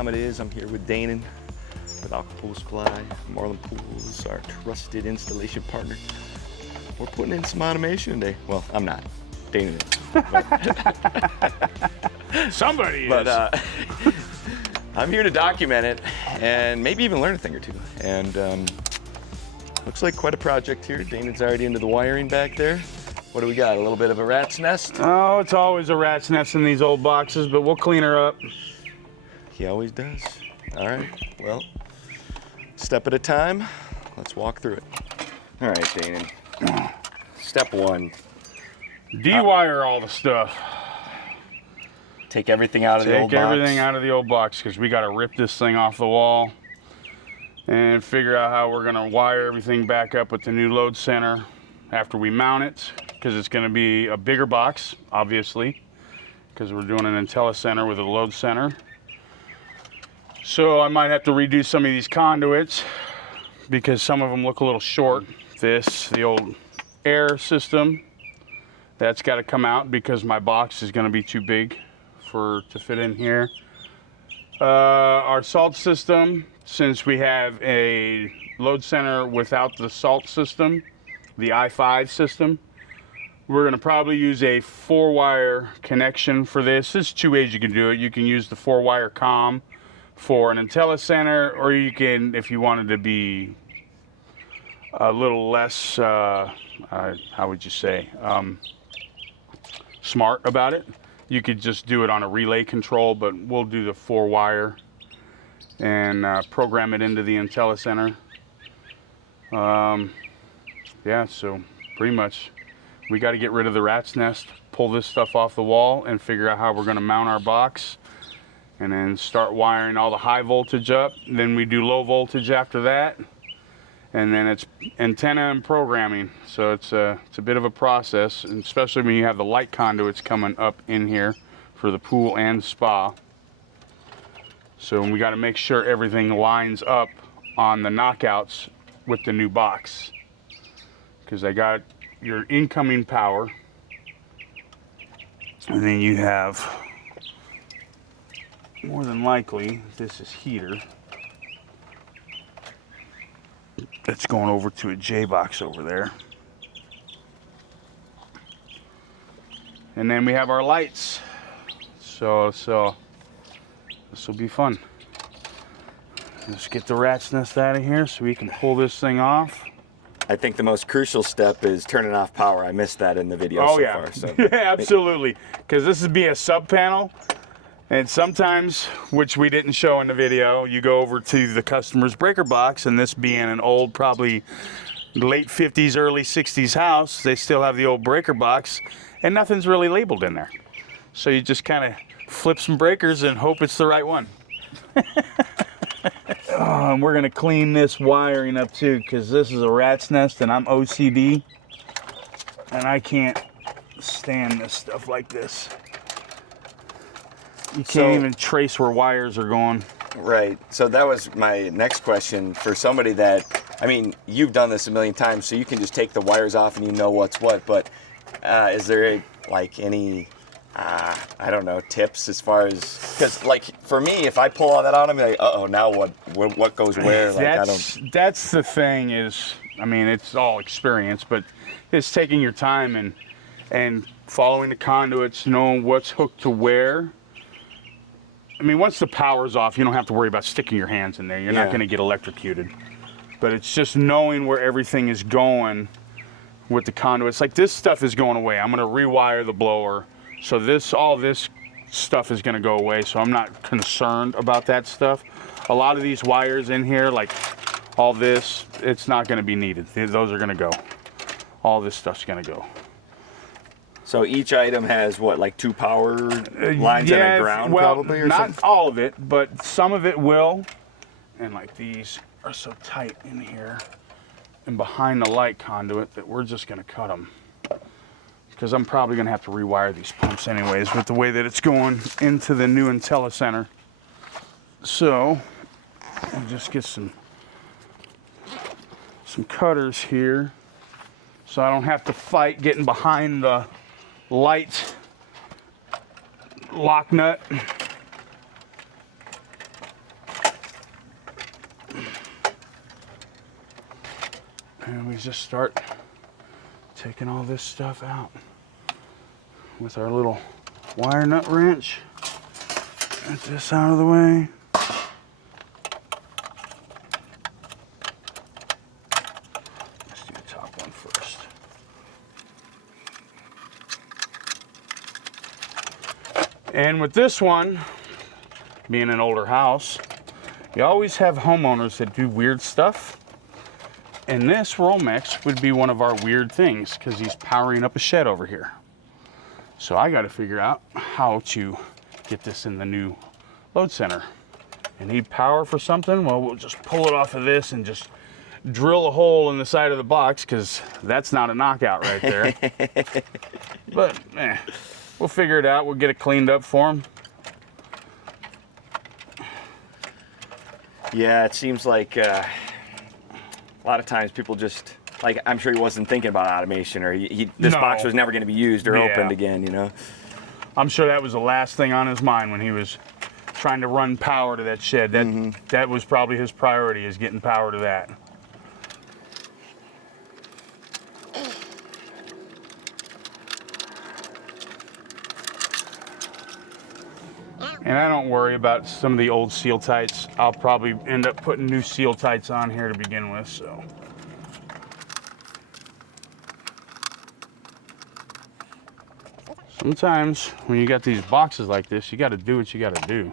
time it is. I'm here with Danon with Pool Supply. Marlin Pools, our trusted installation partner. We're putting in some automation today. Well, I'm not. Danon is. Somebody is. But I'm here to document it and maybe even learn a thing or two. And looks like quite a project here. Danon's already into the wiring back there. What do we got? A little bit of a rat's nest? Oh, it's always a rat's nest in these old boxes, but we'll clean her up. He always does. All right, well, step at a time. Let's walk through it. All right, Danon. Step one. Dewire all the stuff. Take everything out of the old box. Take everything out of the old box because we got to rip this thing off the wall and figure out how we're going to wire everything back up with the new load center after we mount it, because it's going to be a bigger box, obviously, because we're doing an IntelliCenter with a load center. So I might have to redo some of these conduits because some of them look a little short. The old air system, that's got to come out because my box is going to be too big to fit in here. Our salt system, since we have a load center without the salt system, the i5 system, we're going to probably use a 4-wire connection for this. There's 2 ways you can do it. You can use the 4-wire comm for an IntelliCenter, or you can, if you wanted to be a little less, how would you say, smart about it, you could just do it on a relay control, but we'll do the 4-wire and program it into the IntelliCenter. Yeah, so pretty much we got to get rid of the rat's nest, pull this stuff off the wall, and figure out how we're going to mount our box, and then start wiring all the high voltage up. Then we do low voltage after that, and then it's antenna and programming. So it's a bit of a process, and especially when you have the light conduits coming up in here for the pool and spa. So we got to make sure everything lines up on the knockouts with the new box, because I got your incoming power, and then you have, more than likely, this is heater that's going over to a J box over there, and then we have our lights. So this will be fun. Let's get the rat's nest out of here so we can pull this thing off. I think the most crucial step is turning off power. I missed that in the video far. So. Yeah, absolutely. Because this would be a sub panel, and sometimes, which we didn't show in the video, you go over to the customer's breaker box, and this being an old, probably late 50s, early 60s house, they still have the old breaker box, and nothing's really labeled in there. So you just kind of flip some breakers and hope it's the right one. Oh, and we're going to clean this wiring up too, because this is a rat's nest and I'm OCD, and I can't stand this stuff like this. You can't even trace where wires are going. Right. So that was my next question for somebody that, I mean, you've done this a million times, so you can just take the wires off and you know what's what, but is there like any I don't know, tips as far as, because like for me, if I pull all that out, I'm like, uh-oh, now what goes where? Like, that's the thing is, I mean, it's all experience, but it's taking your time and following the conduits, knowing what's hooked to where. I mean, once the power's off, you don't have to worry about sticking your hands in there. You're not going to get electrocuted. But it's just knowing where everything is going with the conduits. Like this stuff is going away. I'm going to rewire the blower. So all this stuff is going to go away, so I'm not concerned about that stuff. A lot of these wires in here, like all this, it's not going to be needed. Those are going to go. All this stuff's going to go. So each item has what, like 2 power lines and a ground, probably, or not something? all of it, but some of it will. And like these are so tight in here and behind the light conduit that we're just going to cut them, because I'm probably going to have to rewire these pumps anyways with the way that it's going into the new IntelliCenter. So I'll just get some cutters here so I don't have to fight getting behind the light lock nut. we just start taking all this stuff out with our little wire nut wrench. Get this out of the way. Let's do the top one first. And with this one, being an older house, you always have homeowners that do weird stuff. And this Romex would be one of our weird things because he's powering up a shed over here. So I got to figure out how to get this in the new load center. And need power for something? Well, we'll just pull it off of this and just drill a hole in the side of the box because that's not a knockout right there. But we'll figure it out. We'll get it cleaned up for him. Yeah, it seems like a lot of times people just, like, I'm sure he wasn't thinking about automation, or this box was never going to be used or opened again, you know? I'm sure that was the last thing on his mind when he was trying to run power to that shed. That was probably his priority, is getting power to that. And I don't worry about some of the old seal tights. I'll probably end up putting new seal tights on here to begin with, so. Sometimes when you got these boxes like this, you got to do what you got to do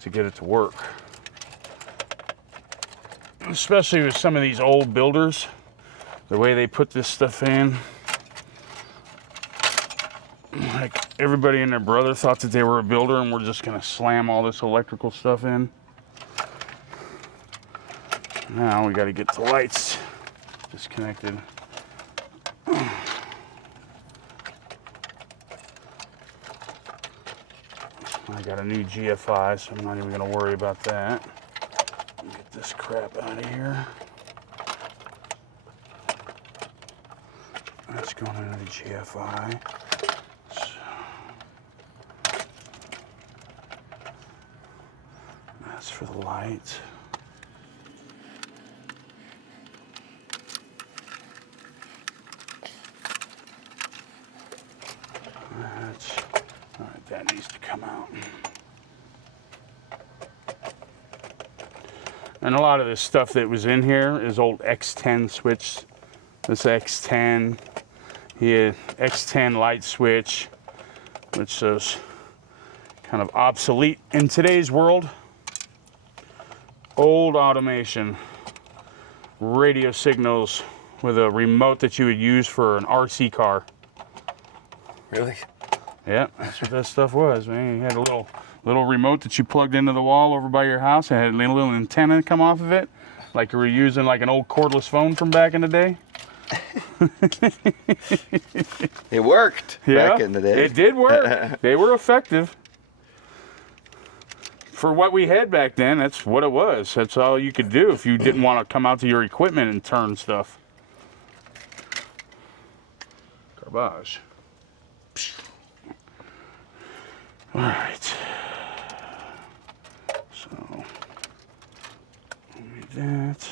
to get it to work. Especially with some of these old builders, the way they put this stuff in. Like, everybody and their brother thought that they were a builder and we're just gonna slam all this electrical stuff in. Now we gotta get the lights disconnected. I got a new GFI, so I'm not even gonna worry about that. Get this crap out of here. That's going into the GFI. That's for the light. That's, all right, that needs to come out. And a lot of this stuff that was in here is old X10 switch. This X10, he had X10 light switch, which is kind of obsolete in today's world. Old automation, radio signals with a remote that you would use for an RC car. Really? Yeah, that's what that stuff was, man. You had a little remote that you plugged into the wall over by your house, and had a little antenna come off of it, like you were using like an old cordless phone from back in the day. It worked back in the day. It did work. They were effective. For what we had back then, that's what it was. That's all you could do if you didn't want to come out to your equipment and turn stuff. Garbage. All right. So, that.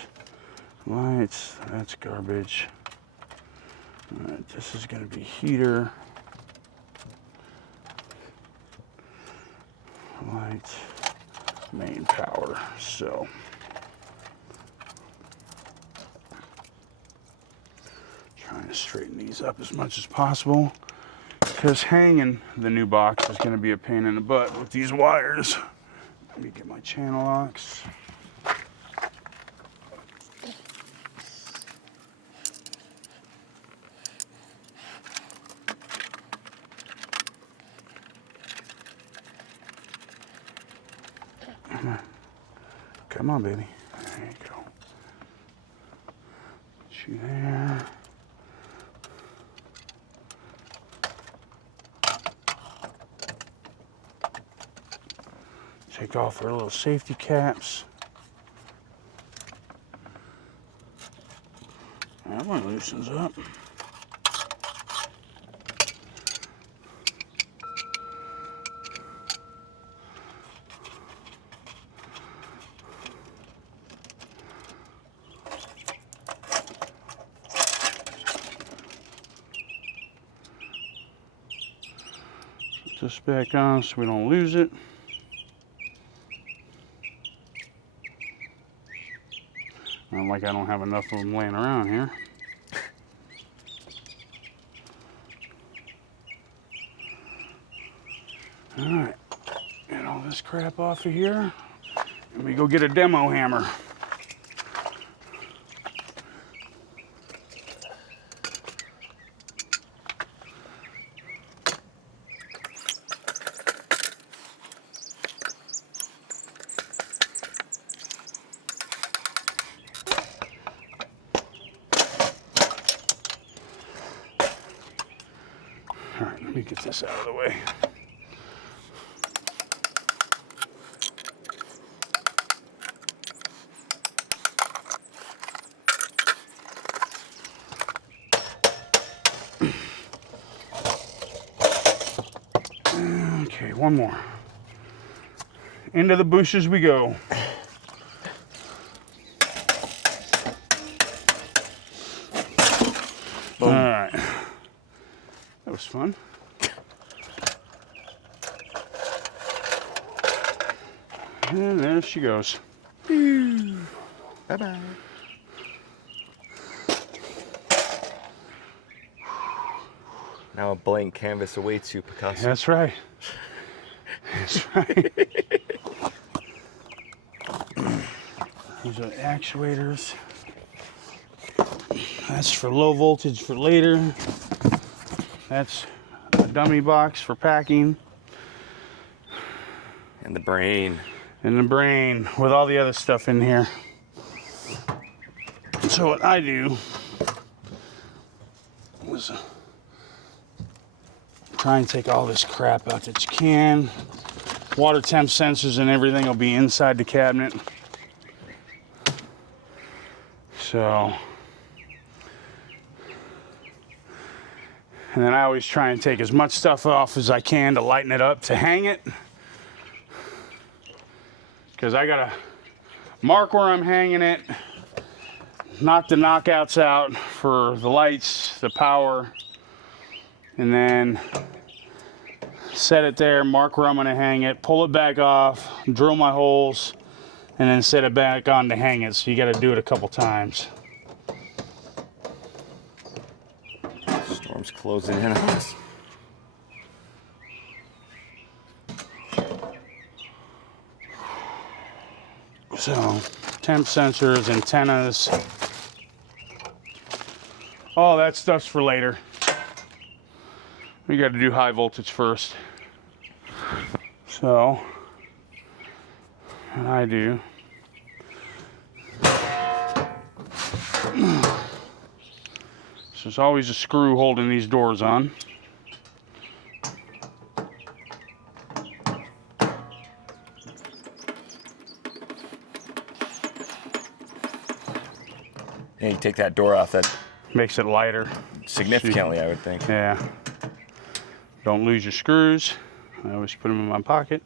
Lights, that's garbage. All right, this is going to be heater. Light. Main power. So trying to straighten these up as much as possible because hanging the new box is going to be a pain in the butt with these wires. Let me get my channel locks. Come on, baby. There you go. Put you there. Take off our little safety caps. That one loosens up. this back on so we don't lose it. Not like I don't have enough of them laying around here. All right, get all this crap off of here. And we go get a demo hammer. All right, let me get this out of the way. Okay, one more. Into the bushes we go. Boom. All right. That was fun. And there she goes. Bye-bye. Now a blank canvas awaits you, Picasso. That's right. That's right. These are actuators. That's for low voltage for later. That's a dummy box for packing. And the brain. And the brain with all the other stuff in here. So what I do is try and take all this crap out that you can. Water temp sensors and everything will be inside the cabinet. So, and then I always try and take as much stuff off as I can to lighten it up to hang it. Because I gotta mark where I'm hanging it, knock the knockouts out for the lights, the power, and then set it there, mark where I'm gonna hang it, pull it back off, drill my holes, and then set it back on to hang it. So you gotta do it a couple times. Storm's closing in on us. So, temp sensors, antennas, all that stuff's for later. We got to do high voltage first. So, what I do, so there's always a screw holding these doors on. Yeah, you take that door off, that Makes it lighter. significantly, I would think. Yeah. Don't lose your screws. I always put them in my pocket.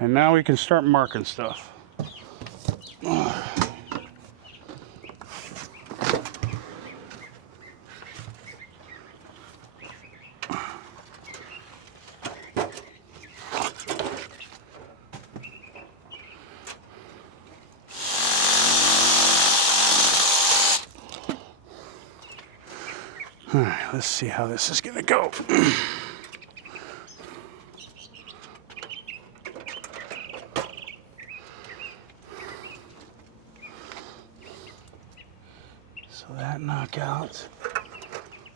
And now we can start marking stuff. All right, let's see how this is gonna go. So that knockout.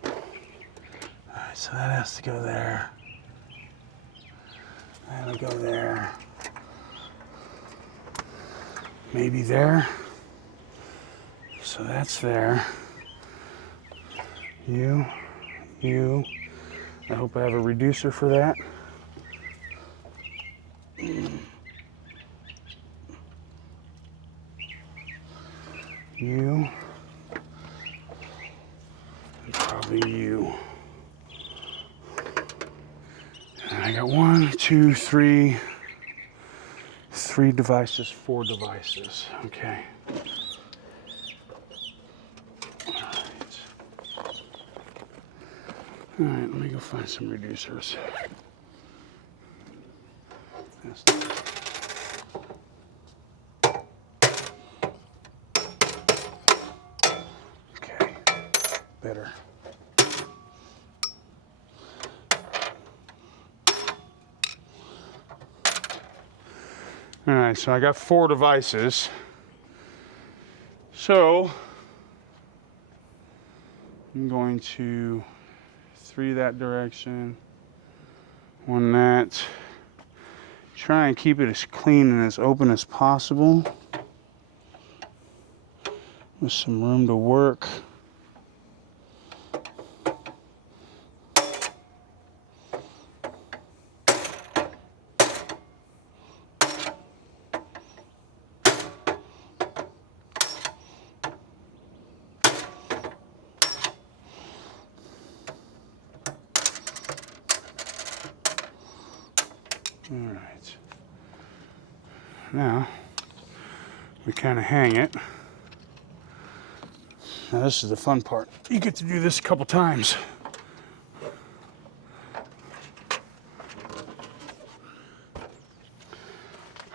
All right, so that has to go there. That'll go there. Maybe there. So that's there. You. I hope I have a reducer for that. You. And probably you. And I got 1, 2, 3, 3 devices, 4 devices. Okay. All right, let me go find some reducers. Okay, better. All right, so I got 4 devices. So I'm going to 3 that direction, 1 that. Try and keep it as clean and as open as possible, with some room to work. All right. Now we kind of hang it. Now this is the fun part. You get to do this a couple times. All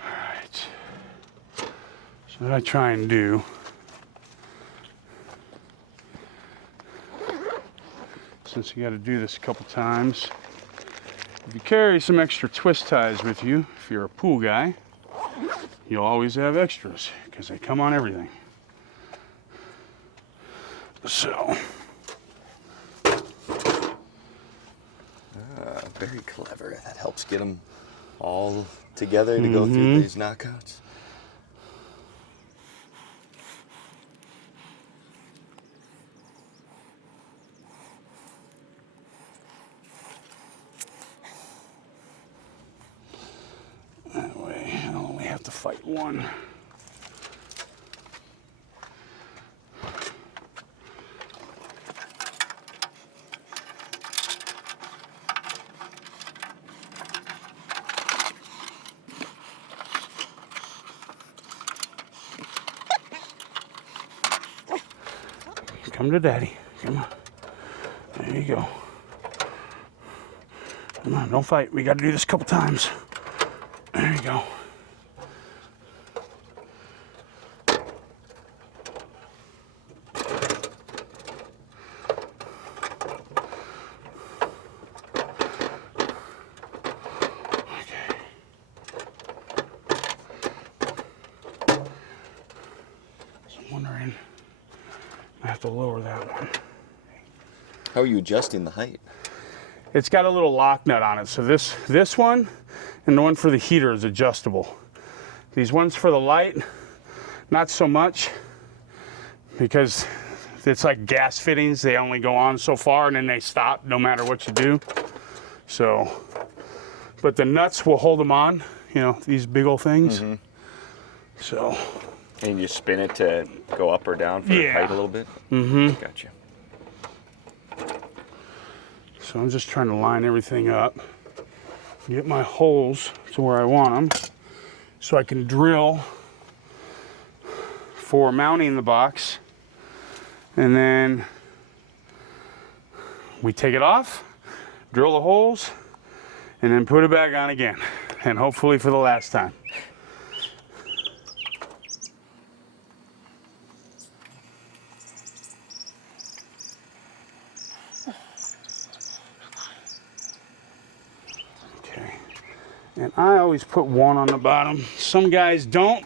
right. So what I try and do, since you got to do this a couple times, if you carry some extra twist ties with you, if you're a pool guy, you'll always have extras because they come on everything. So. Very clever. That helps get them all together to go through these knockouts. That way, I only have to fight one. Come to daddy. Come on. There you go. Come on, don't fight. We got to do this a couple times. There you go. Okay. So I'm wondering, I have to lower that one. How are you adjusting the height? It's got a little lock nut on it. So this one and the one for the heater is adjustable. These ones for the light, not so much, because it's like gas fittings. They only go on so far and then they stop no matter what you do. So, but the nuts will hold them on, you know, these big old things. So. And you spin it to go up or down for height a little bit? Gotcha. So I'm just trying to line everything up, get my holes to where I want them, so I can drill for mounting the box, and then we take it off, drill the holes, and then put it back on again, and hopefully for the last time. And I always put one on the bottom. Some guys don't.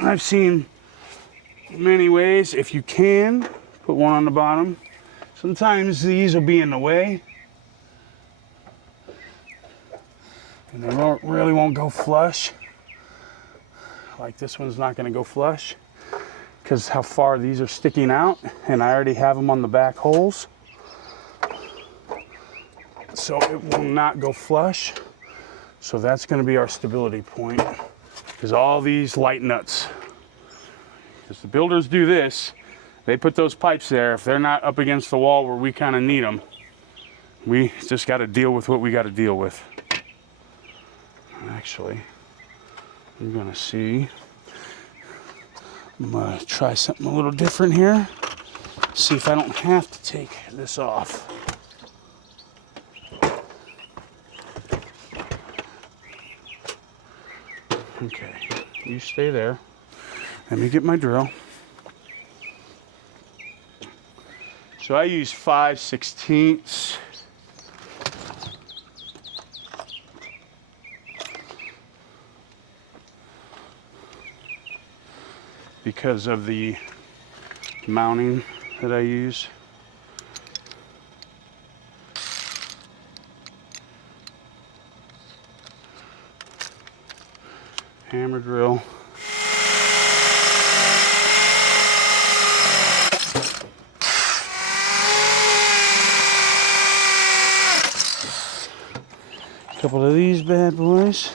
I've seen many ways. If you can, put one on the bottom. Sometimes these will be in the way. And they really won't go flush. Like this one's not going to go flush because how far these are sticking out. And I already have them on the back holes. So it will not go flush. So that's going to be our stability point, because all these light nuts, because the builders do this, they put those pipes there. If they're not up against the wall where we kind of need them, we just got to deal with what we got to deal with. Actually, I'm gonna see. I'm gonna try something a little different here. See if I don't have to take this off. Okay, you stay there. Let me get my drill. So I use 5/16 because of the mounting that I use. Hammer drill. A couple of these bad boys.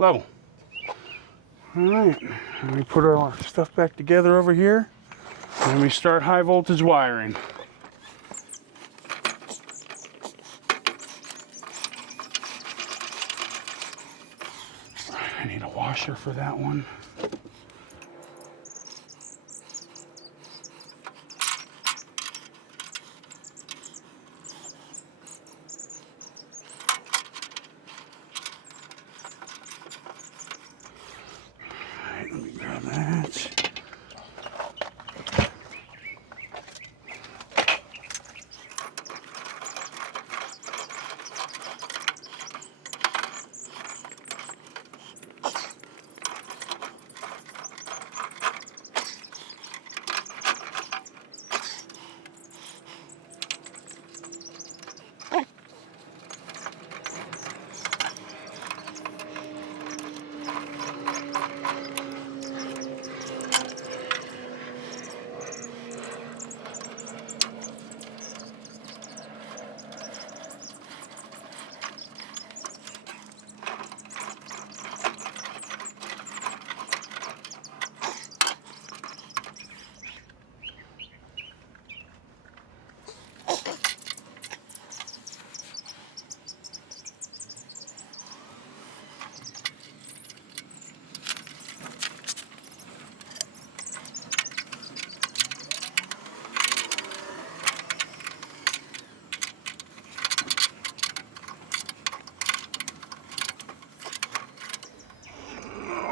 Level. All right, let me put our stuff back together over here, and we start high voltage wiring. I need a washer for that one. Let me grab that.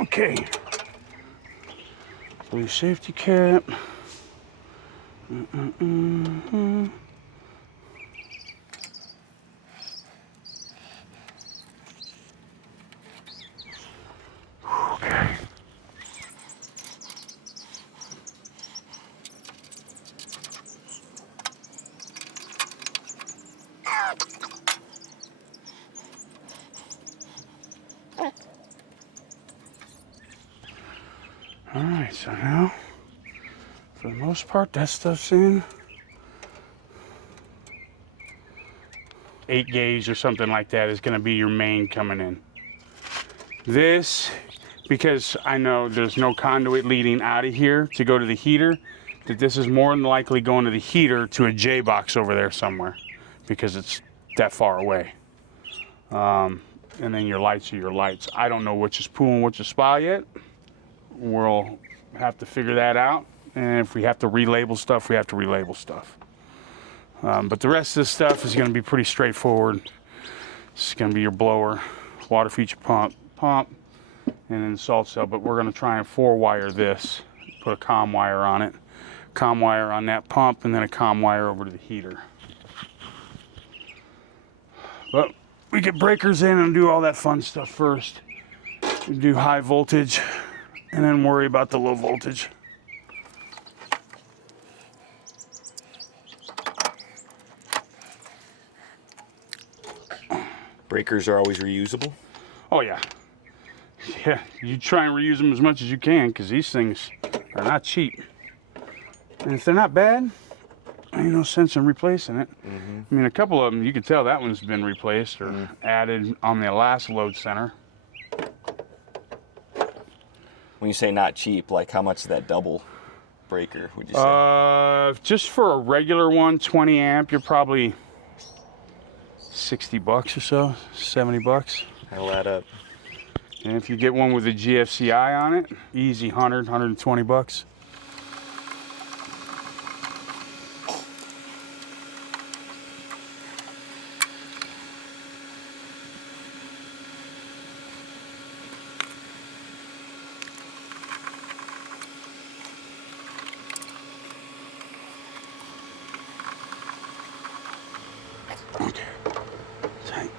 Okay. Blue safety cap. Okay. All right, so now, for the most part, that stuff's in. 8 gauge or something like that is gonna be your main coming in. This, because I know there's no conduit leading out of here to go to the heater, that this is more than likely going to the heater to a J box over there somewhere, because it's that far away. And then your lights are your lights. I don't know which is pool and which is spa yet. We'll have to figure that out. And if we have to relabel stuff, we have to relabel stuff. But the rest of this stuff is going to be pretty straightforward. It's going to be your blower, water feature pump, and then the salt cell. But we're going to try and 4-wire this, put a comm wire on it, comm wire on that pump, and then a comm wire over to the heater. But we get breakers in and do all that fun stuff first. We do high voltage and then worry about the low voltage. breakers are always reusable? Oh yeah. Yeah, you try and reuse them as much as you can because these things are not cheap. And if they're not bad, ain't no sense in replacing it. I mean, a couple of them, you could tell that one's been replaced or added on the last load center. When you say not cheap, like how much is that double breaker, would you say? Just for a regular one, 20 amp, you're probably 60 bucks or so, 70 bucks. That'll add up. And if you get one with a GFCI on it, easy 100, 120 bucks. Okay, tight,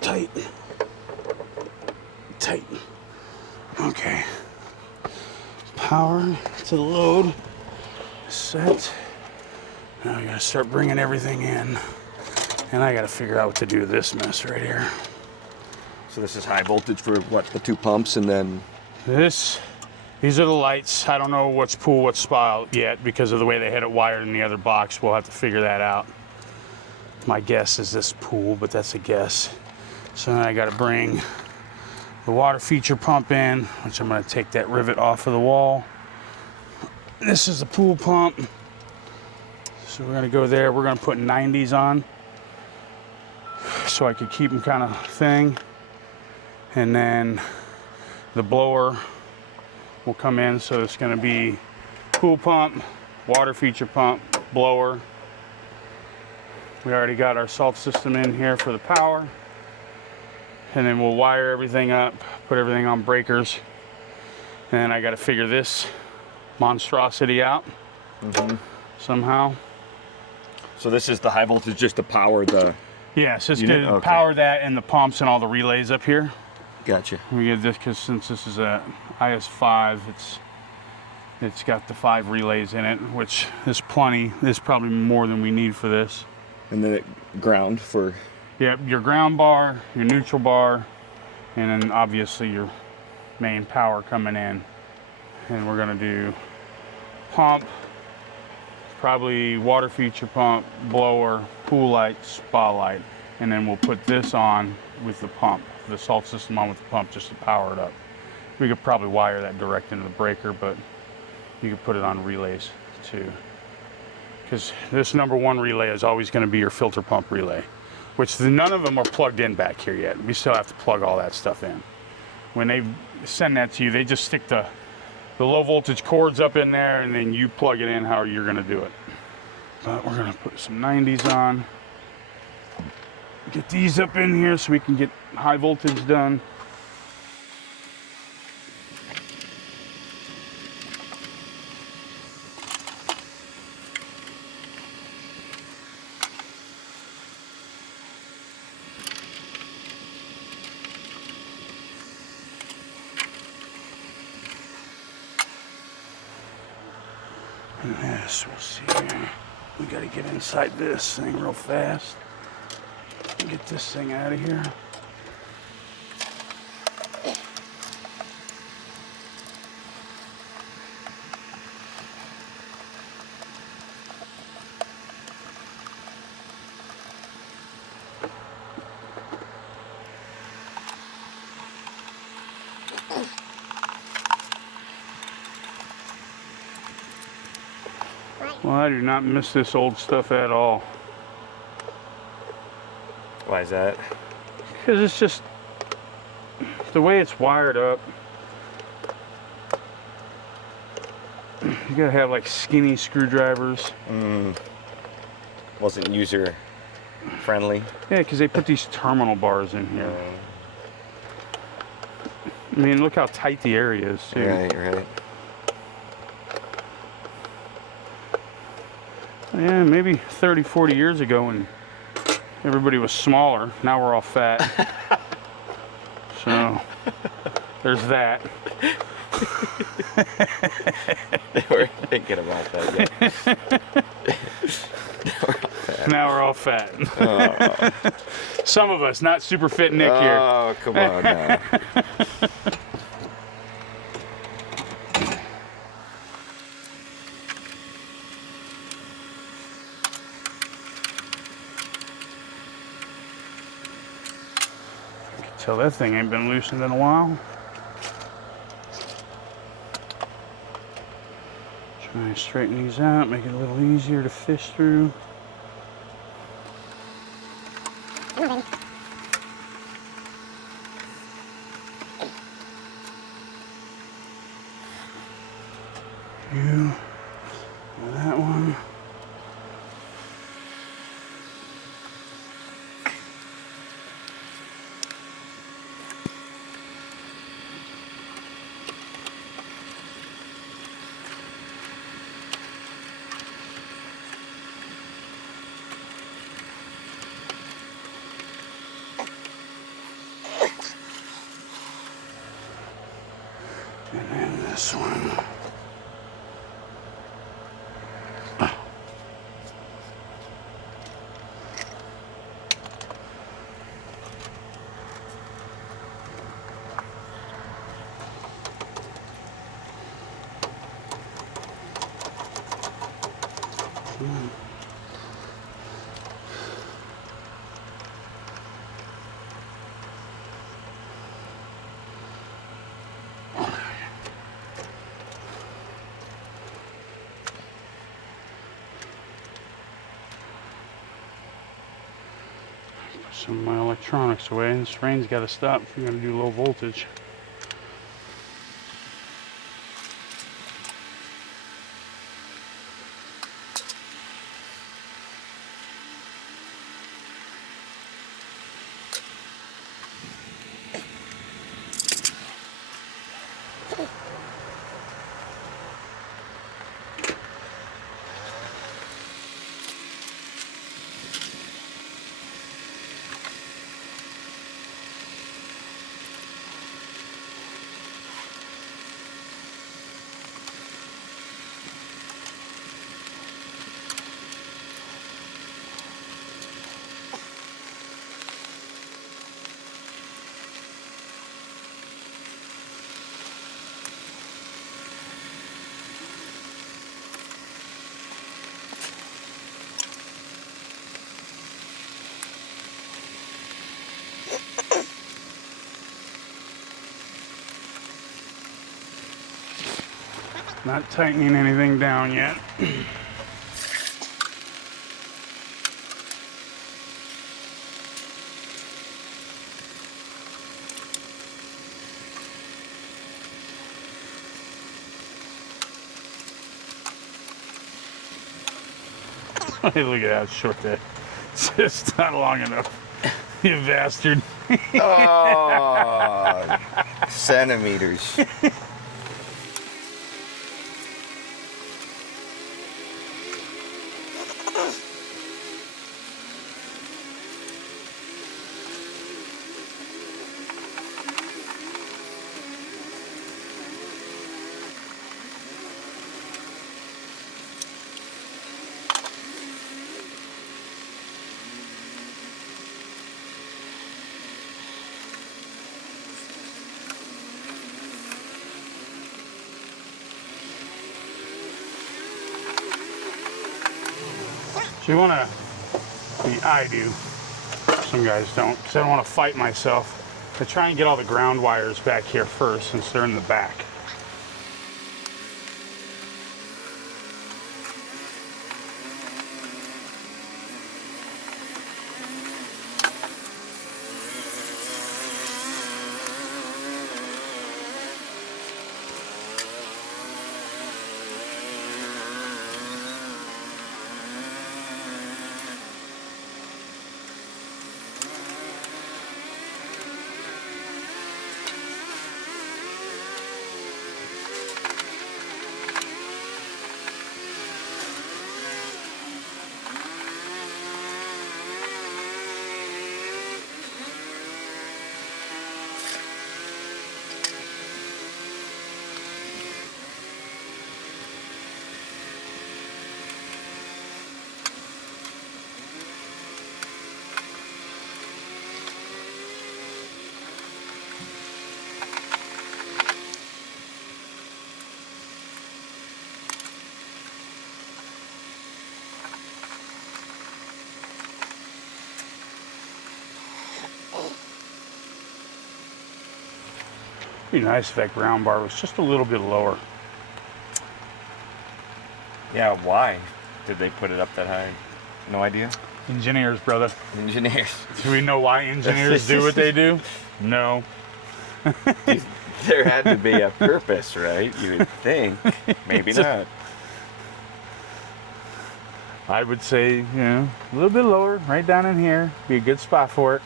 tight, tight. Okay, power to the load, set. Now I gotta start bringing everything in. And I gotta figure out what to do with this mess right here. So this is high voltage for what, the 2 pumps, and then These are the lights. I don't know what's pool, what's spa yet because of the way they had it wired in the other box. We'll have to figure that out. My guess is this pool, but that's a guess. So then I got to bring the water feature pump in, which I'm going to take that rivet off of the wall. This is the pool pump. So we're going to go there. We're going to put 90s on so I could keep them kind of thing. And then the blower will come in. So it's going to be pool pump, water feature pump, blower. We already got our salt system in here for the power. And then we'll wire everything up, put everything on breakers. And then I got to figure this monstrosity out somehow. so this is the high voltage just to power the. Yeah, so it's Unit? going to Okay. power that and the pumps and all the relays up here. Gotcha. We get this because since this is a IS5, it's got the 5 relays in it, which is plenty. There's probably more than we need for this. And then it ground for. Yep, your ground bar, your neutral bar, and then obviously your main power coming in. And we're gonna do pump, probably water feature pump, blower, pool light, spa light. And then we'll put this on with the pump, the salt system on with the pump just to power it up. We could probably wire that direct into the breaker, but you could put it on relays too. Because this #1 relay is always gonna be your filter pump relay, which none of them are plugged in back here yet. We still have to plug all that stuff in. When they send that to you, they just stick the low voltage cords up in there and then you plug it in how you're gonna do it. But we're gonna put some 90s on. Get these up in here so we can get high voltage done. Yes, we'll see here. We gotta get inside this thing real fast. Get this thing out of here. Well, I do not miss this old stuff at all. Why is that? Because it's just the way it's wired up. You gotta have like skinny screwdrivers. Wasn't user friendly. Yeah, because they put these terminal bars in here. I mean, look how tight the area is, too. Right. Yeah, maybe 30, 40 years ago when everybody was smaller. Now we're all fat. So, there's that. They were thinking about that, yeah. They were all fat. Now we're all fat. Oh, Some of us, not super fit Nick here. oh come on now. So that thing ain't been loosened in a while. Try and straighten these out, make it a little easier to fish through. You, that one. And then this one. Some of my electronics away. This rain's got to stop if you're going to do low voltage. Not tightening anything down yet. Hey, look at how short that. It's just not long enough. You bastard. Oh, centimeters. So you want to, I do, some guys don't, because I don't want to fight myself. I try and get all the ground wires back here first since they're in the back. Be nice if that ground bar was just a little bit lower. Yeah, why did they put it up that high? No idea. Engineers, brother. Engineers. Do we know why engineers do what they do? No. There had to be a purpose, right? You would think. Maybe not. I would say, you know, a little bit lower, right down in here. Be a good spot for it.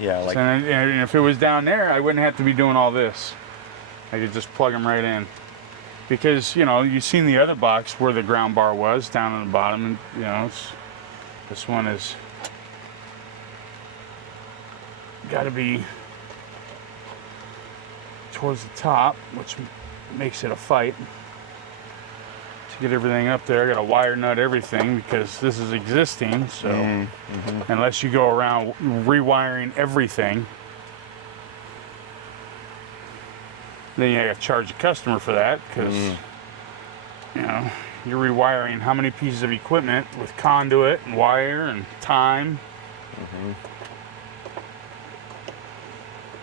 Yeah, like. And if it was down there, I wouldn't have to be doing all this. I could just plug them right in. Because, you know, you've seen the other box where the ground bar was, down on the bottom. And, you know, this one is got to be towards the top, which makes it a fight. To get everything up there, I got to wire nut everything because this is existing. So unless you go around rewiring everything, then you got to charge the customer for that because you know you're rewiring how many pieces of equipment with conduit and wire and time.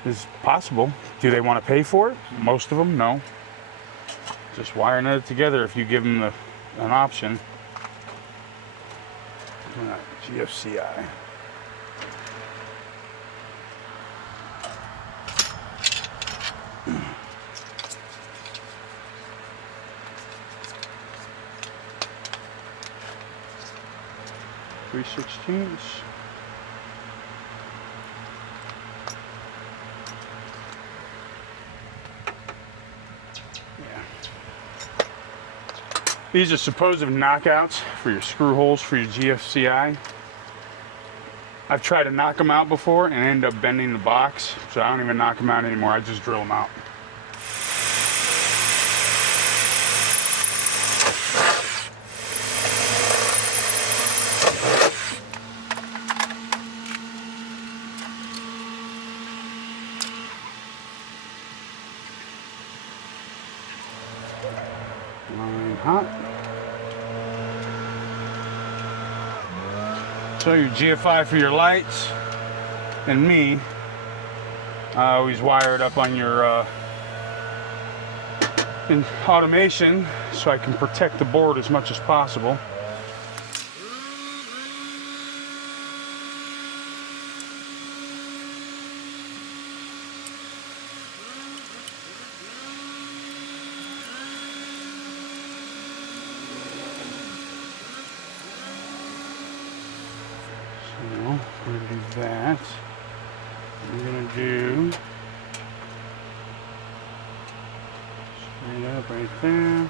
Is possible. Do they want to pay for it? Most of them, no. Just wiring it together if you give them an option. GFCI. .3/16. These are supposed knockouts for your screw holes for your GFCI. I've tried to knock them out before and end up bending the box, so I don't even knock them out anymore. I just drill them out. Line hot. So your GFI for your lights, and me, I always wire it up on your in automation so I can protect the board as much as possible. So we're gonna do that. I'm gonna do straight up right there.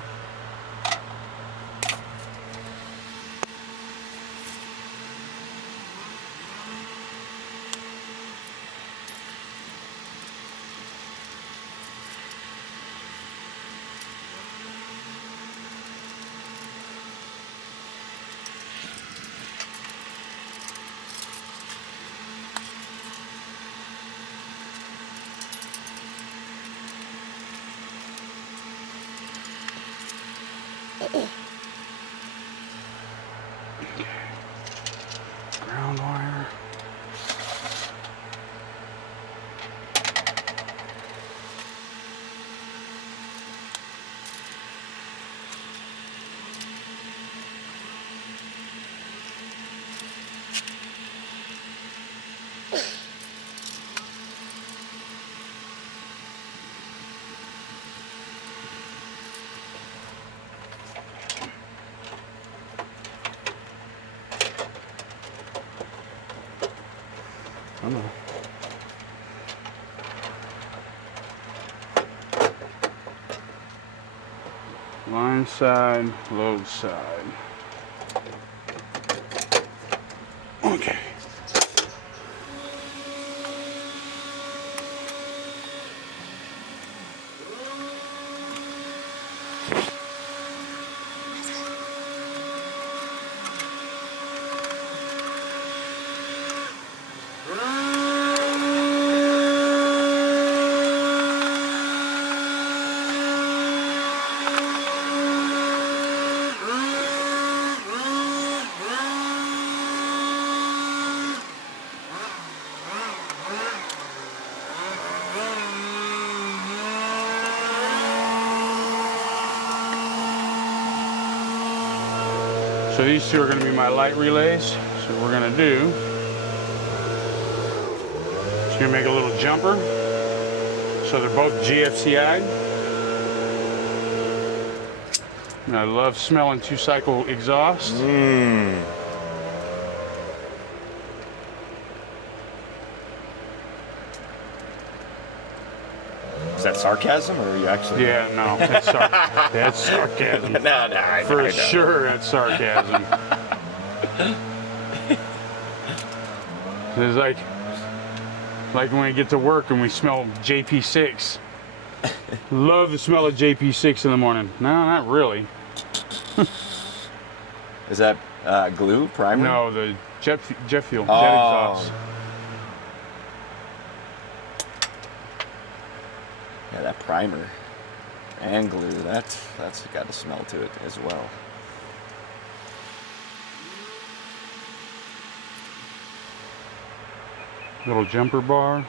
Ground wire. Line side, load side. Okay. So these two are going to be my light relays. So what we're going to do is going to make a little jumper. So they're both GFCI. And I love smelling 2-cycle exhaust. Is that sarcasm, or are you actually? Yeah, no, that's sarcasm. No, For sure, that's sarcasm. It's like when we get to work and we smell JP6. Love the smell of JP6 in the morning. No, not really. Is that glue, primer? No, the jet fuel, Oh. jet exhaust. Yeah, that primer and glue, that's got a smell to it as well. Little jumper bar.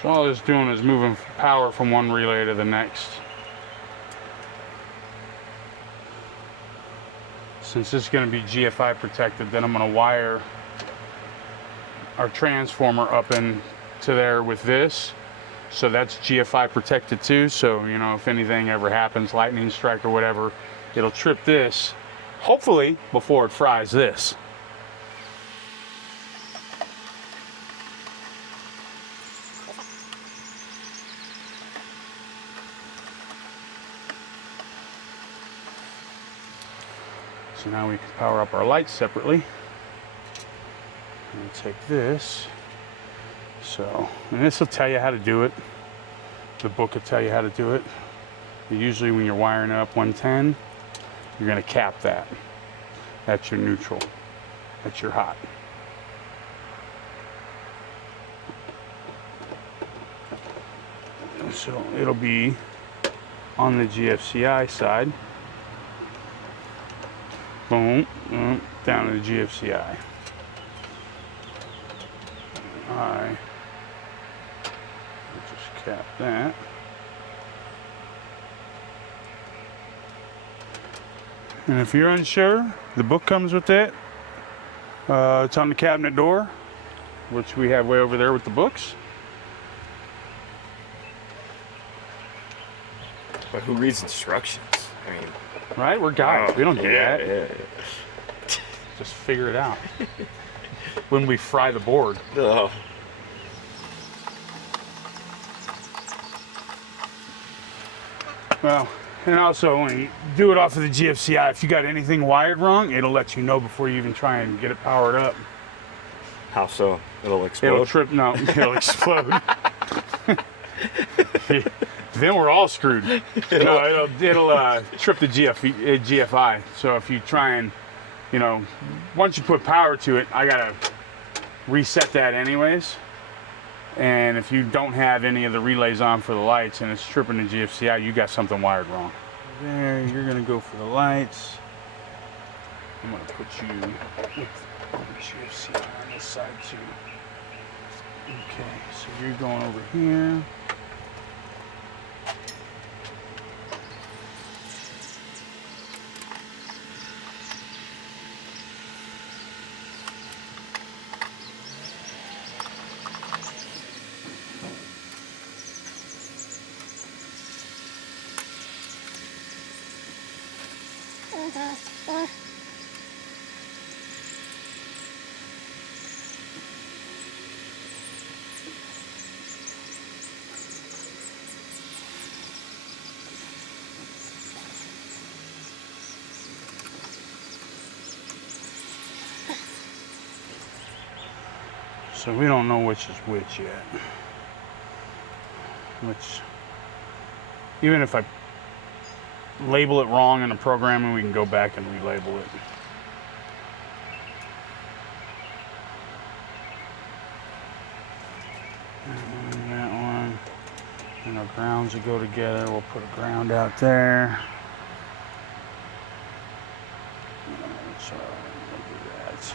So all it's doing is moving power from one relay to the next. Since this is going to be GFI protected, then I'm going to wire our transformer up into there with this. So that's GFI protected too. So, you know, if anything ever happens, lightning strike or whatever, it'll trip this, hopefully before it fries this. So now we can power up our lights separately. And take this. So, and this will tell you how to do it. The book will tell you how to do it. But usually when you're wiring up 110, you're going to cap that. That's your neutral. That's your hot. So it'll be on the GFCI side. Boom, boom, down to the GFCI. I just cap that. And if you're unsure, the book comes with it. It's on the cabinet door, which we have way over there with the books. But who reads instructions? I mean, Right? We're guys. We don't do that. Yeah. Just figure it out. When we fry the board. Oh. Well, and also when you do it off of the GFCI, if you got anything wired wrong, it'll let you know before you even try and get it powered up. How so? It'll explode. It'll trip. No, it'll explode. Then we're all screwed. No, it'll trip the GFI. So if you try and, you know, once you put power to it, I gotta reset that anyways. And if you don't have any of the relays on for the lights and it's tripping the GFCI, you got something wired wrong. There, you're gonna go for the lights. I'm gonna put you with the GFCI on this side too. Okay, so you're going over here. So we don't know which is which yet. Which, even if I label it wrong in the programming, we can go back and relabel it. And that one, and our grounds will go together. We'll put a ground out there. So we'll do that.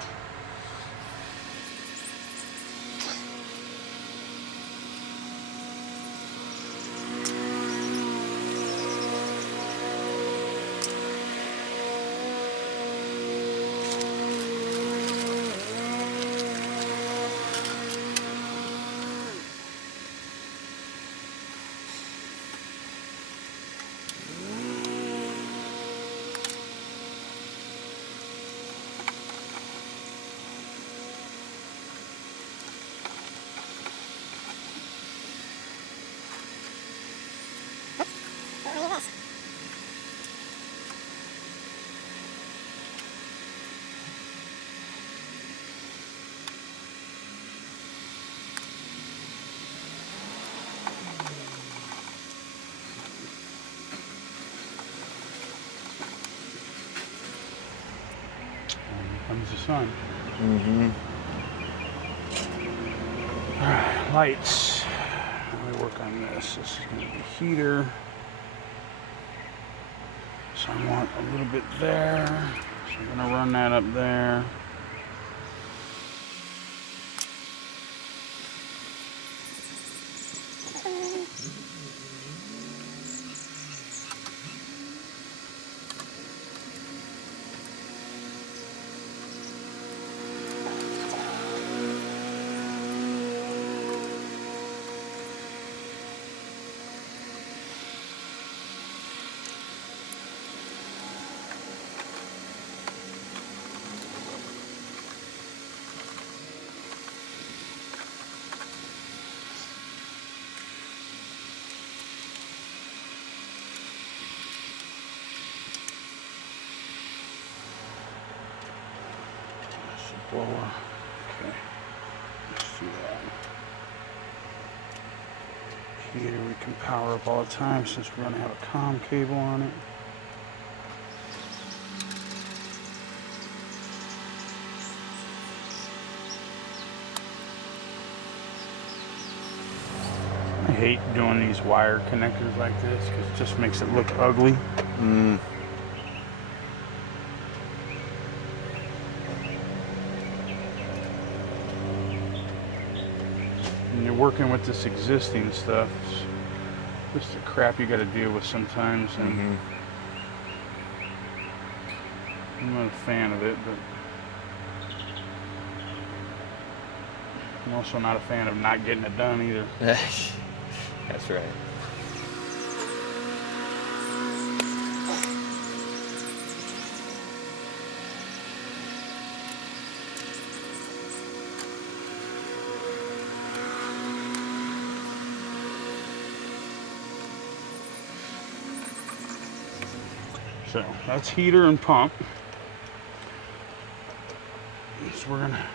Comes the sun. Mm-hmm. Alright, lights. Let me work on this. This is going to be heater. So I want a little bit there. So I'm going to run that up there. Blower. Okay, let's do that. Heater we can power up all the time since we're going to have a comm cable on it. I hate doing these wire connectors like this because it just makes it look ugly. Mm. When you're working with this existing stuff, it's just the crap you got to deal with sometimes, and Mm-hmm. I'm not a fan of it, but I'm also not a fan of not getting it done either. That's right. So that's heater and pump. So we're gonna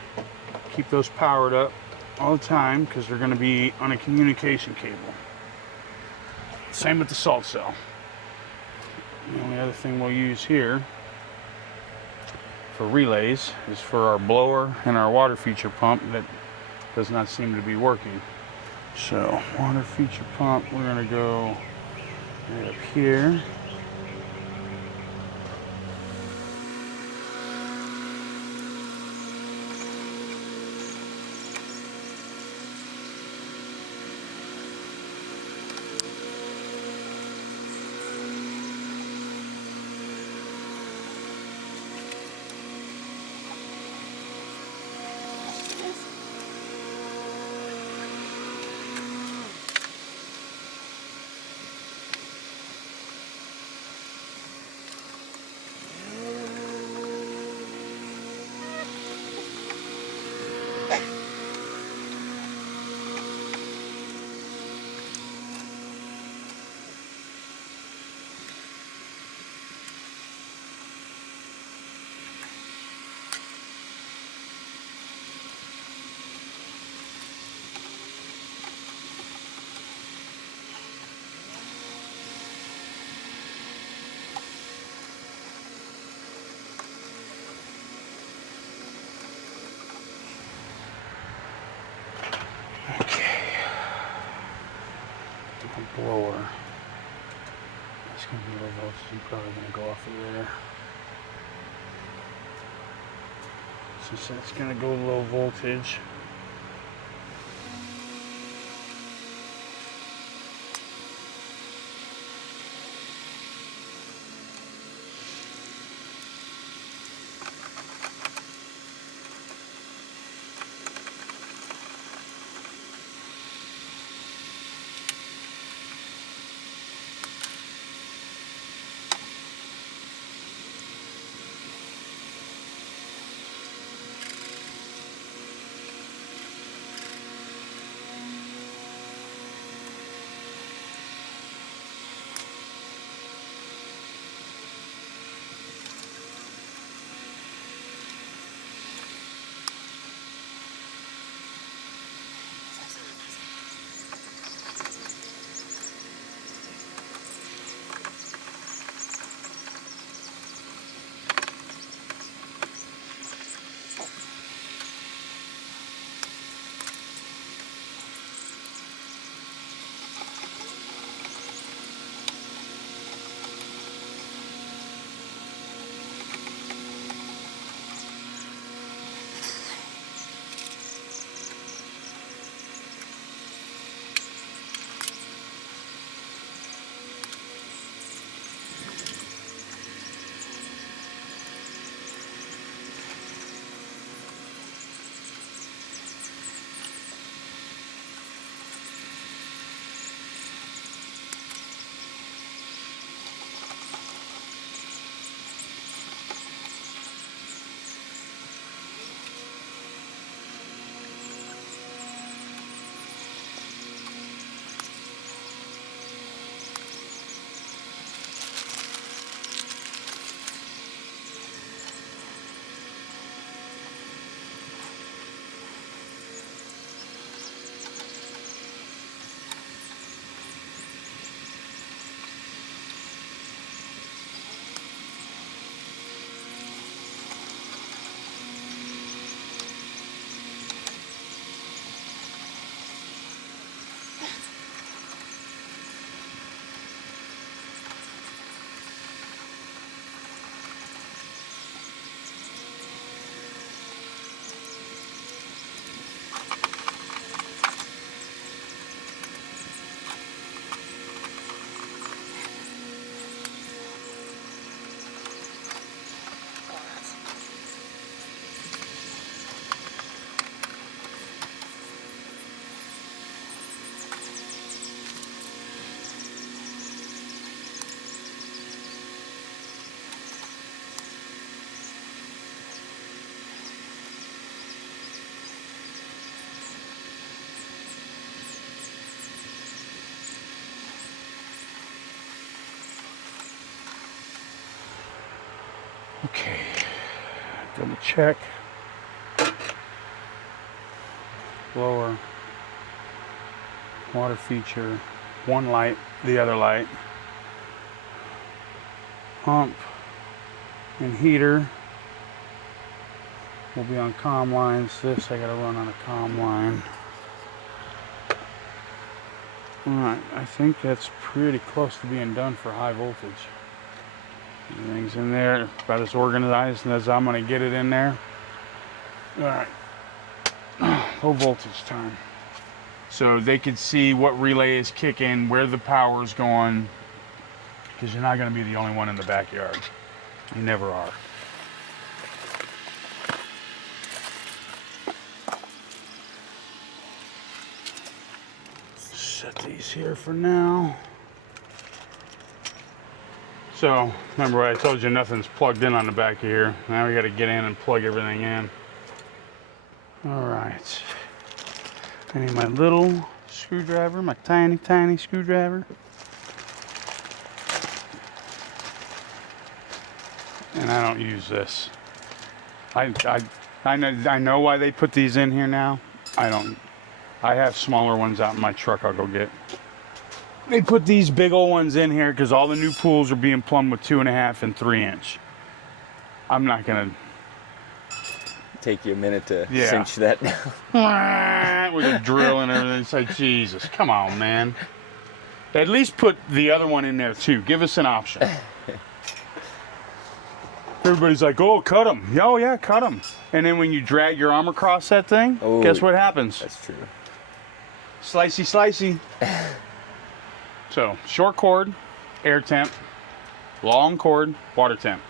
keep those powered up all the time because they're gonna be on a communication cable. Same with the salt cell. The only other thing we'll use here for relays is for our blower and our water feature pump that does not seem to be working. So water feature pump, we're gonna go right up here. Blower. It's going to be low voltage. I'm probably going to go off of there. Since that's going to go low voltage. Okay, double check. Blower, water feature, one light, the other light, pump and heater will be on comm lines. This I gotta run on a comm line. Alright, I think that's pretty close to being done for high voltage. Everything's in there, about as organized as I'm gonna get it in there. Alright, low voltage time. So they could see what relay is kicking, where the power is going, because you're not gonna be the only one in the backyard. You never are. Set these here for now. So, remember what I told you, nothing's plugged in on the back of here. Now we got to get in and plug everything in. All right. I need my little screwdriver, my tiny, tiny screwdriver. And I don't use this. I know why they put these in here now. I don't. I have smaller ones out in my truck I'll go get. They put these big old ones in here because all the new pools are being plumbed with 2.5 and 3 inch. I'm not gonna Take you a minute to cinch that down. with a drill and everything. It's like, Jesus, come on, man. At least put the other one in there too. Give us an option. Everybody's like, oh, cut them. Oh, yeah, cut them. And then when you drag your arm across that thing, guess what happens? That's true. Slicey, slicey. So, short cord, air temp. Long cord, water temp.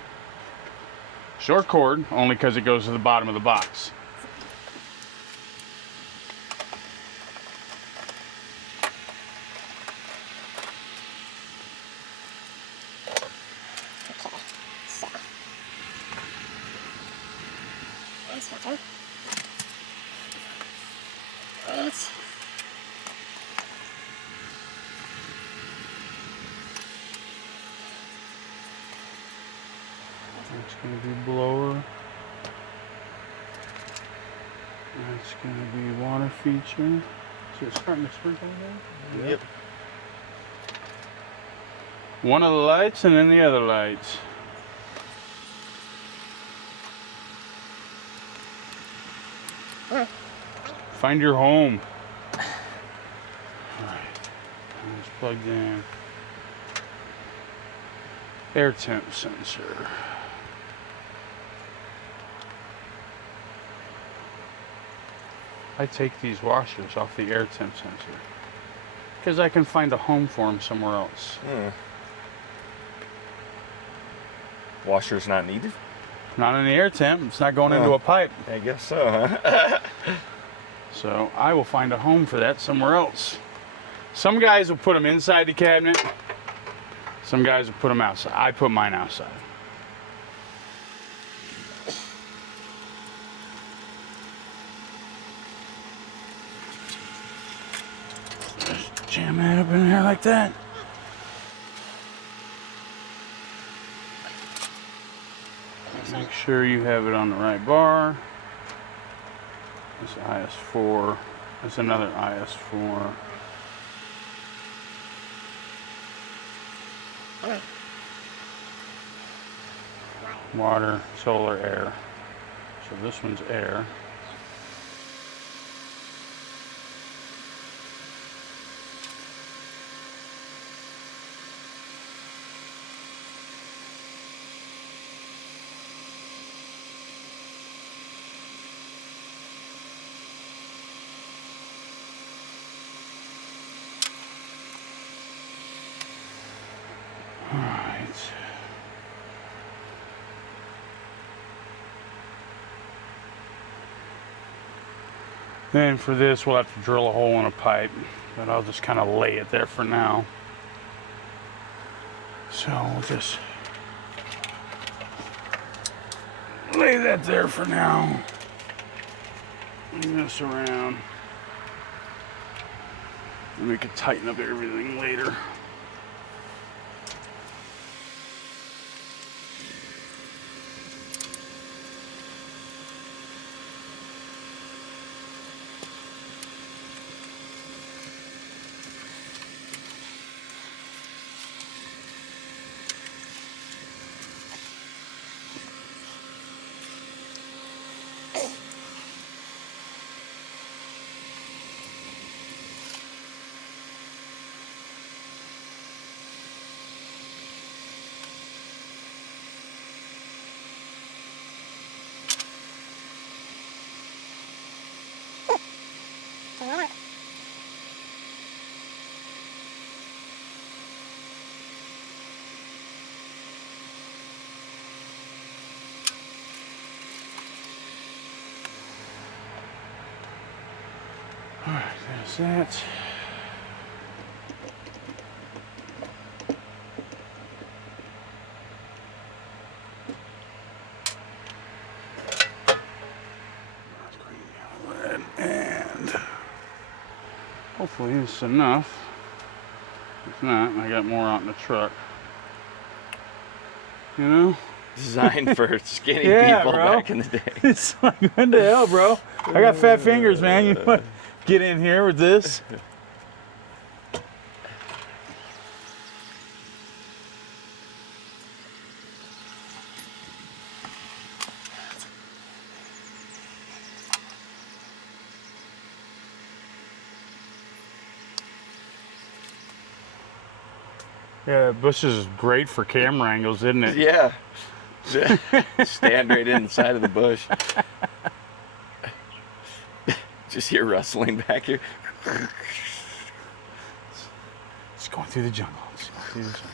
Short cord, only because it goes to the bottom of the box. That's going to be blower. That's going to be water feature. So it's starting to sprinkle there? Yep. One of the lights and then the other lights. Find your home. Alright. It's plugged in. Air temp sensor. I take these washers off the air temp sensor because I can find a home for them somewhere else. Washer's not needed? Not in the air temp. It's not going into a pipe. I guess so, huh? So I will find a home for that somewhere else. Some guys will put them inside the cabinet. Some guys will put them outside. I put mine outside. Just jam that up in there like that. Make sure you have it on the right bar. This IS4. That's another IS4. Water, solar, air. So this one's air. Then for this, we'll have to drill a hole in a pipe, but I'll just kind of lay it there for now. So we'll just lay that there for now. Move this around. And we can tighten up everything later. There's that. And hopefully it's enough. If not, I got more out in the truck. You know? Designed for skinny Yeah, people bro. back in the day. It's like, what the hell, bro? I got fat fingers, man. You want to get in here with this? Yeah, bush is great for camera angles, isn't it? Yeah. Stand right inside of the bush. Just hear rustling back here. It's going through the jungle. It's going through the jungle.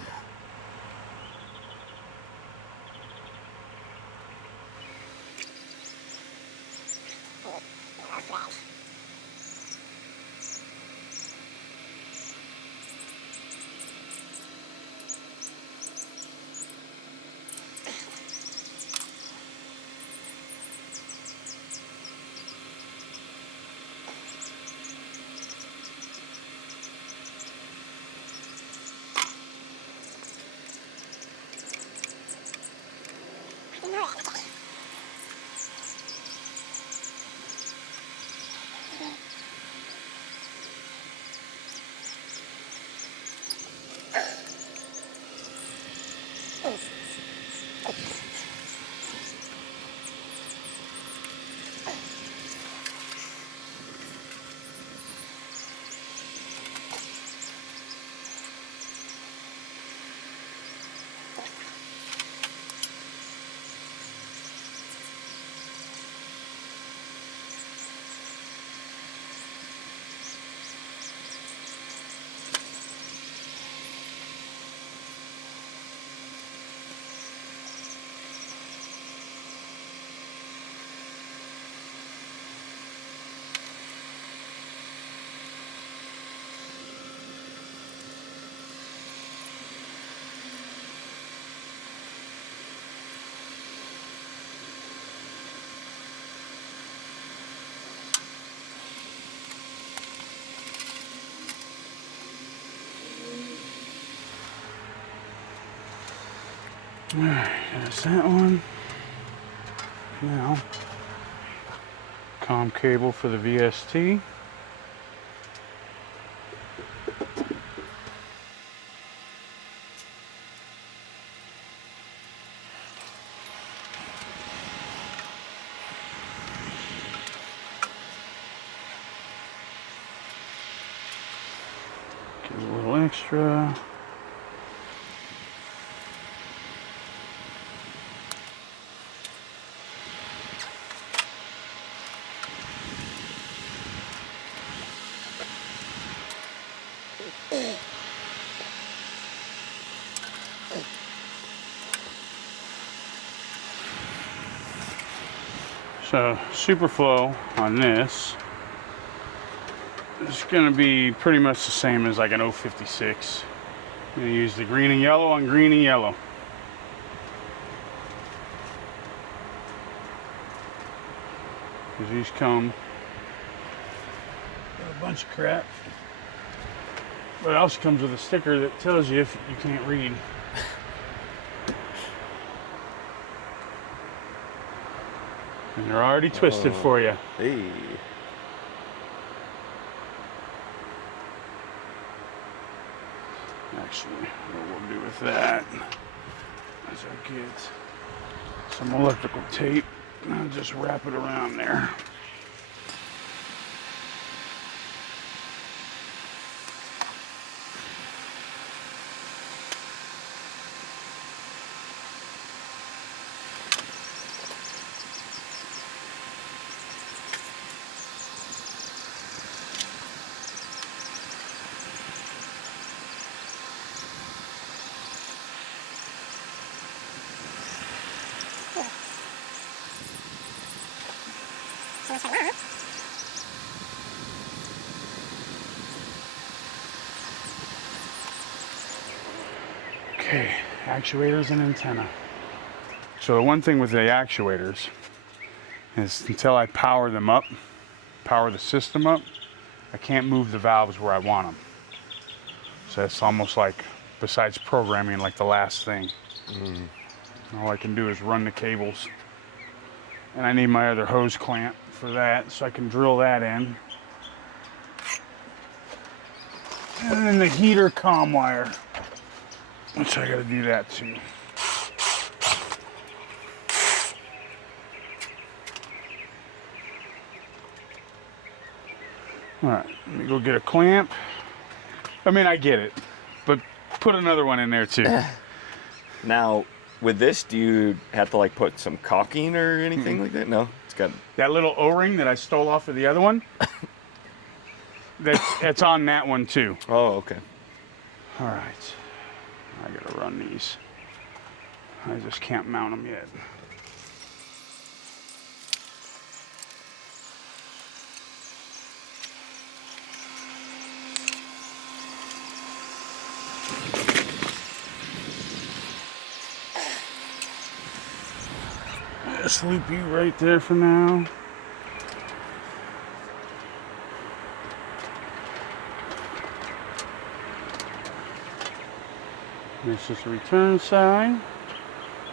Alright, there's that one. Now, COM cable for the VST. Give it a little extra. So super flow on this is going to be pretty much the same as like an 056. I'm going to use the green and yellow on green and yellow. Because these come with a bunch of crap. But it also comes with a sticker that tells you if you can't read. And they're already twisted for you. Hey. Actually, what we'll do with that is I'll get some electrical tape and I'll just wrap it around there. Actuators and antenna. So the one thing with the actuators is until I power them up, power the system up, I can't move the valves where I want them. So it's almost like, besides programming, like the last thing. All I can do is run the cables. And I need my other hose clamp for that, so I can drill that in. And then the heater comm wire, which I gotta do that too. All right, let me go get a clamp. I mean, I get it, but put another one in there too. Now, with this, do you have to like put some caulking or anything like that? No, it's got That little O-ring that I stole off of the other one, that's on that one too. Oh, okay. All right, I gotta run these. I just can't mount them yet. Just loop you right there for now. This is the return side.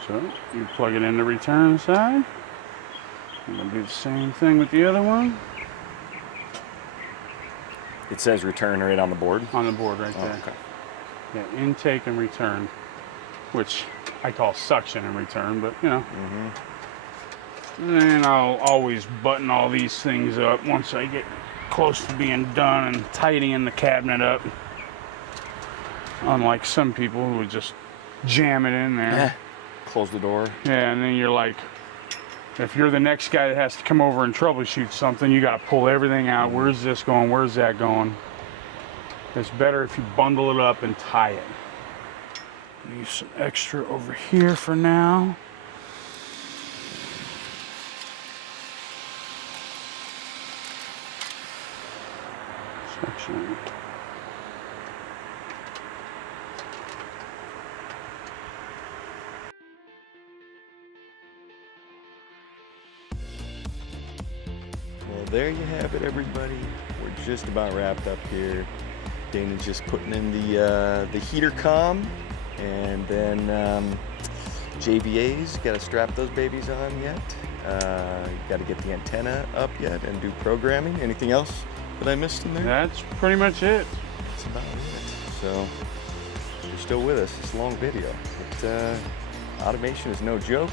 So you plug it in the return side. I'm gonna do the same thing with the other one. It says return right on the board. On the board right there. Okay. Yeah, intake and return, which I call suction and return, but you know. And then I'll always button all these things up once I get close to being done and tidying the cabinet up. Unlike some people who would just jam it in there. Close the door. Yeah, and then you're like, if you're the next guy that has to come over and troubleshoot something, you got to pull everything out. Where's this going? Where's that going? It's better if you bundle it up and tie it. Leave some extra over here for now. Section. Well, there you have it, everybody. We're just about wrapped up here. Dana's just putting in the heater comm, and then JVA's got to strap those babies on yet. Got to get the antenna up yet and do programming. Anything else that I missed in there? That's pretty much it. That's about it. So if you're still with us, it's a long video. But automation is no joke.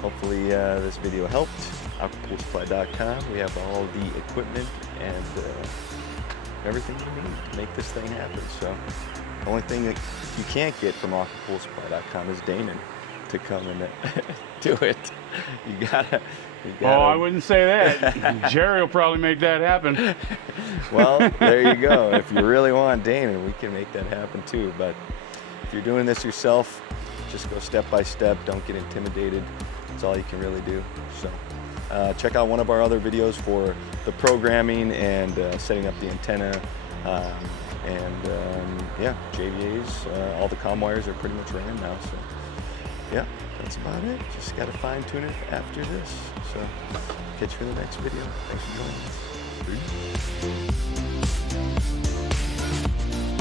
Hopefully this video helped. AquaPoolSupply.com. We have all the equipment and everything you need to make this thing happen. So the only thing that you can't get from AquaPoolSupply.com is Damon to come and do it. You gotta. Oh, I wouldn't say that. Jerry will probably make that happen. Well, there you go. If you really want Damon, we can make that happen too. But if you're doing this yourself, just go step by step. Don't get intimidated. That's all you can really do. So check out one of our other videos for the programming and setting up the antenna. Yeah, JVAs, all the comm wires are pretty much ran now. So yeah, that's about it. Just got to fine tune it after this. So catch you in the next video. Thanks for joining us. Peace.